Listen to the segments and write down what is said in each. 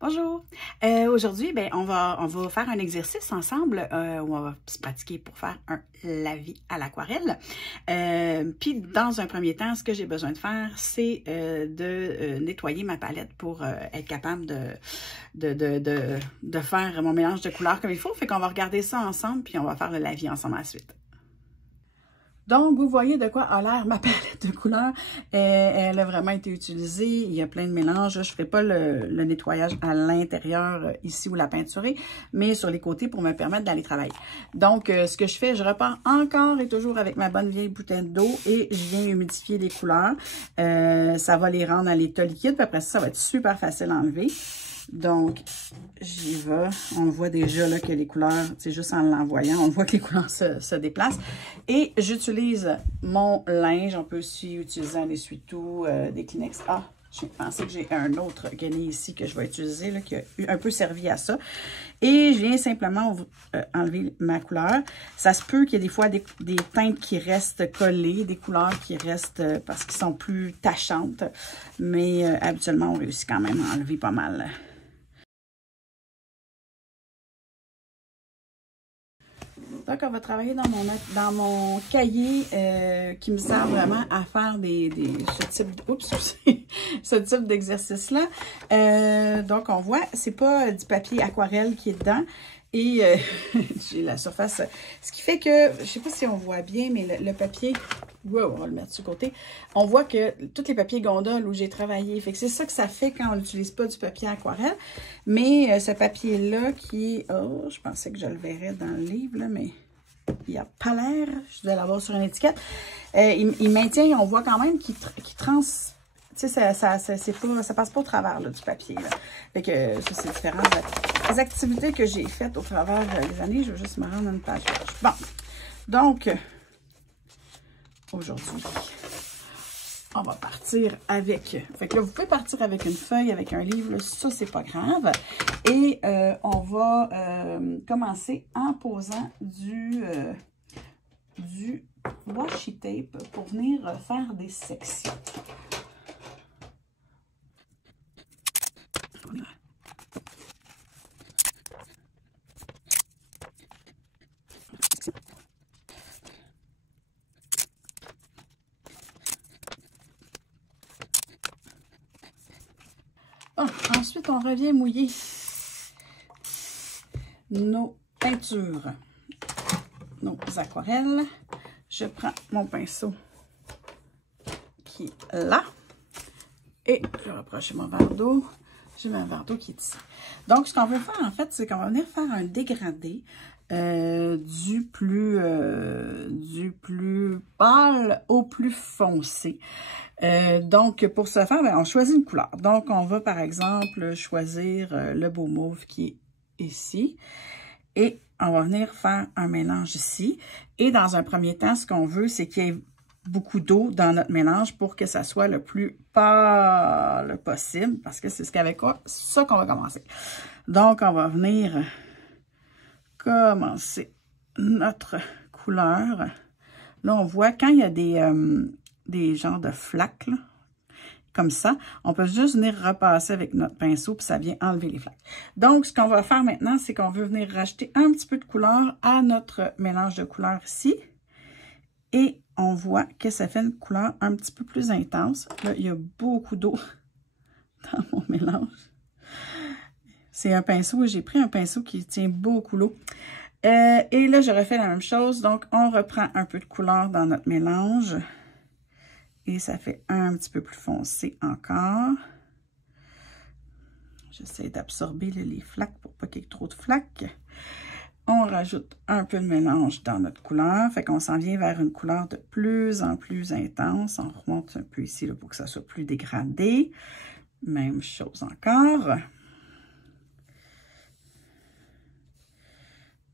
Bonjour! Aujourd'hui, on va faire un exercice ensemble où on va se pratiquer pour faire un lavis à l'aquarelle. Puis, dans un premier temps, ce que j'ai besoin de faire, c'est de nettoyer ma palette pour être capable de faire mon mélange de couleurs comme il faut. Fait qu'on va regarder ça ensemble, puis on va faire le lavis ensemble ensuite. Donc, vous voyez de quoi a l'air ma palette de couleurs. Elle a vraiment été utilisée. Il y a plein de mélanges. Je ne ferai pas le nettoyage à l'intérieur, ici où la peinturée, mais sur les côtés pour me permettre d'aller travailler. Donc, ce que je fais, je repars encore et toujours avec ma bonne vieille bouteille d'eau et je viens humidifier les couleurs. Ça va les rendre à l'état liquide. Puis après ça va être super facile à enlever. Donc, j'y vais. On voit déjà là, que les couleurs, c'est juste en l'envoyant, on voit que les couleurs se déplacent. Et j'utilise mon linge. On peut aussi utiliser un essuie-tout, des Kleenex. Ah, j'ai pensé que j'ai un autre gagné ici que je vais utiliser, là, qui a un peu servi à ça. Et je viens simplement enlever ma couleur. Ça se peut qu'il y ait des fois des teintes qui restent collées, des couleurs qui restent parce qu'ils sont plus tachantes. Mais habituellement, on réussit quand même à enlever pas mal. Donc, on va travailler dans mon cahier qui me sert vraiment à faire ce type d'exercice-là. Donc, on voit, c'est pas du papier aquarelle qui est dedans. Et j'ai la surface, ce qui fait que, je sais pas si on voit bien, mais le papier, wow, on va le mettre sur le côté. On voit que tous les papiers gondoles où j'ai travaillé, fait que c'est ça que ça fait quand on n'utilise pas du papier aquarelle. Mais ce papier-là qui, oh, je pensais que je le verrais dans le livre, là, mais il n'a pas l'air, je dois l'avoir sur une étiquette. Il maintient, on voit quand même qu'il trans... Tu sais, ça passe pas au travers là, du papier. Là. Fait que ça, c'est différent des activités que j'ai faites au travers des années. Je vais juste me rendre à une page. Bon, donc, aujourd'hui, on va partir avec... Fait que là, vous pouvez partir avec une feuille, avec un livre. Là, ça, c'est pas grave. Et on va commencer en posant du washi tape pour venir faire des sections. Oh, ensuite, on revient mouiller nos peintures, nos aquarelles. Je prends mon pinceau qui est là et je vais rapprocher mon verre d'eau. J'ai mon verre d'eau qui est ici. Donc, ce qu'on veut faire, en fait, c'est qu'on va venir faire un dégradé du plus pâle au plus foncé. Donc, pour ce faire, on choisit une couleur. Donc, on va, par exemple, choisir le beau mauve qui est ici. Et on va venir faire un mélange ici. Et dans un premier temps, ce qu'on veut, c'est qu'il y ait beaucoup d'eau dans notre mélange pour que ça soit le plus pâle possible. Parce que c'est avec ça qu'on va commencer. Donc, on va venir commencer notre couleur. Là, on voit quand il y a des genres de flaques, là, comme ça, on peut juste venir repasser avec notre pinceau, puis ça vient enlever les flaques. Donc, ce qu'on va faire maintenant, c'est qu'on veut venir rajouter un petit peu de couleur à notre mélange de couleurs ici. Et on voit que ça fait une couleur un petit peu plus intense. Là, il y a beaucoup d'eau dans mon mélange. C'est un pinceau, j'ai pris un pinceau qui tient beaucoup l'eau. Et là, je refais la même chose. Donc, on reprend un peu de couleur dans notre mélange. Et ça fait un petit peu plus foncé encore. J'essaie d'absorber les flaques pour pas qu'il y ait trop de flaques. On rajoute un peu de mélange dans notre couleur. Fait qu'on s'en vient vers une couleur de plus en plus intense. On remonte un peu ici là, pour que ça soit plus dégradé. Même chose encore.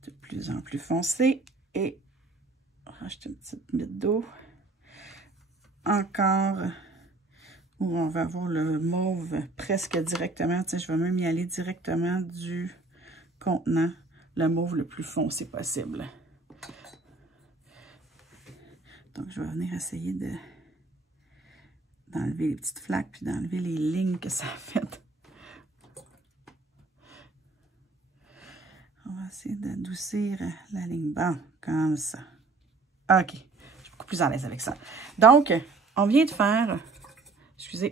De plus en plus foncé. Et on rajoute une petite bite d'eau. Encore où on va avoir le mauve presque directement. Tu sais, je vais même y aller directement du contenant, le mauve le plus foncé possible. Donc, je vais venir essayer d'enlever les petites flaques puis d'enlever les lignes que ça a faites. va essayer d'adoucir la ligne. Bon, comme ça. OK. Je suis beaucoup plus à l'aise avec ça. Donc, on vient de faire, excusez,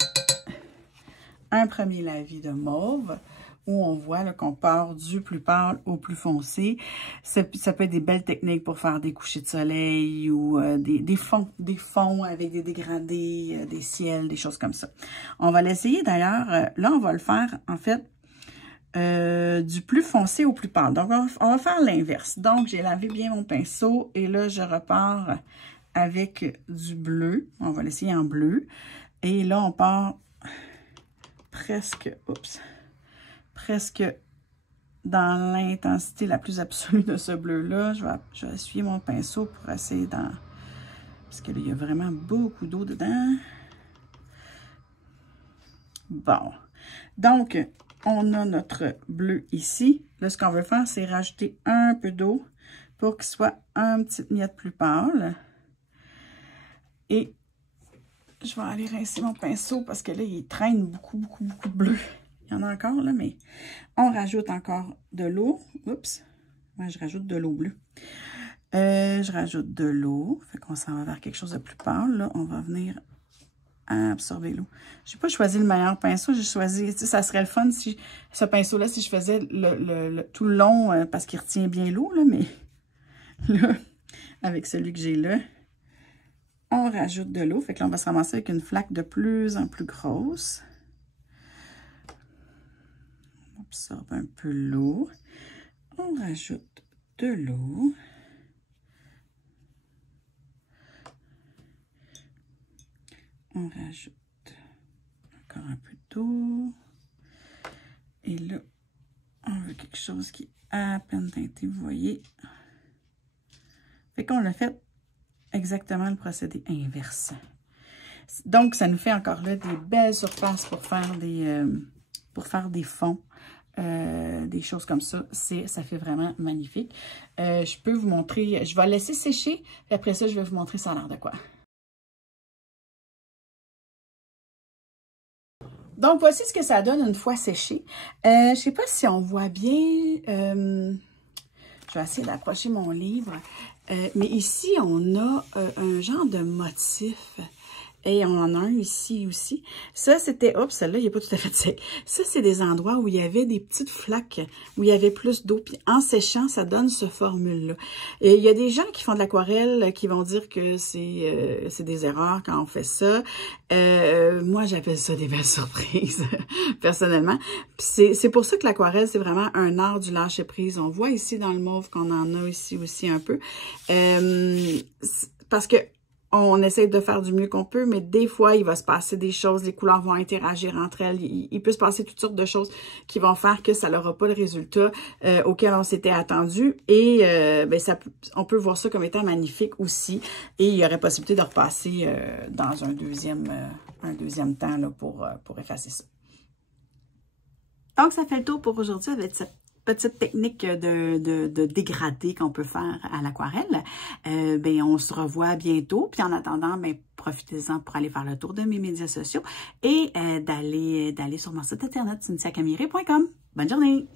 un premier lavis de mauve où on voit qu'on part du plus pâle au plus foncé. Ça peut être des belles techniques pour faire des couchers de soleil ou des fonds avec des dégradés, des ciels, des choses comme ça. On va l'essayer d'ailleurs. Là, on va le faire, en fait, du plus foncé au plus pâle. Donc, on va faire l'inverse. Donc, j'ai lavé bien mon pinceau et là, je repars avec du bleu. On va l'essayer en bleu. Et là, on part presque, presque dans l'intensité la plus absolue de ce bleu-là. Je vais essuyer mon pinceau pour essayer d'en... Parce que là, il y a vraiment beaucoup d'eau dedans. Bon. Donc, on a notre bleu ici. Là, ce qu'on veut faire, c'est rajouter un peu d'eau pour qu'il soit un petit miette plus pâle. Et je vais aller rincer mon pinceau parce que là, il traîne beaucoup de bleu. Il y en a encore, là, mais on rajoute encore de l'eau. Oups! Moi, je rajoute de l'eau bleue. Je rajoute de l'eau. Fait qu'on s'en va vers quelque chose de plus pâle. Là, on va venir absorber l'eau. Je n'ai pas choisi le meilleur pinceau. J'ai choisi, tu sais, ça serait le fun si ce pinceau-là, si je faisais tout le long, parce qu'il retient bien l'eau, là, mais là, avec celui que j'ai là, on rajoute de l'eau. Fait que là, on va se ramasser avec une flaque de plus en plus grosse. On absorbe un peu l'eau. On rajoute de l'eau. On rajoute encore un peu d'eau. Et là, on veut quelque chose qui est à peine teinté, vous voyez. Fait qu'on l'a fait exactement le procédé inverse. Donc, ça nous fait encore là des belles surfaces pour faire des fonds. Des choses comme ça, ça fait vraiment magnifique. Je peux vous montrer, je vais laisser sécher, et après ça, je vais vous montrer ça a l'air de quoi. Donc, voici ce que ça donne une fois séché. Je ne sais pas si on voit bien, je vais essayer d'approcher mon livre, mais ici, on a un genre de motif. Et on en a un ici aussi. Ça, c'était... Oups, celle-là, il n'est pas tout à fait sec. Ça, c'est des endroits où il y avait des petites flaques, où il y avait plus d'eau. Puis en séchant, ça donne ce formule-là. Et il y a des gens qui font de l'aquarelle qui vont dire que c'est des erreurs quand on fait ça. Moi, j'appelle ça des belles surprises, personnellement. C'est pour ça que l'aquarelle, c'est vraiment un art du lâcher-prise. On voit ici dans le mauve qu'on en a ici aussi un peu. Parce que on essaie de faire du mieux qu'on peut, mais des fois, il va se passer des choses, les couleurs vont interagir entre elles. Il peut se passer toutes sortes de choses qui vont faire que ça n'aura pas le résultat auquel on s'était attendu. Et on peut voir ça comme étant magnifique aussi. Et il y aurait possibilité de repasser dans un deuxième temps là, pour effacer ça. Donc, ça fait le tour pour aujourd'hui avec cette petite technique de dégradé qu'on peut faire à l'aquarelle. On se revoit bientôt. Puis en attendant, profitez-en pour aller faire le tour de mes médias sociaux et d'aller sur mon site internet, cynthiacamiré.com. Bonne journée!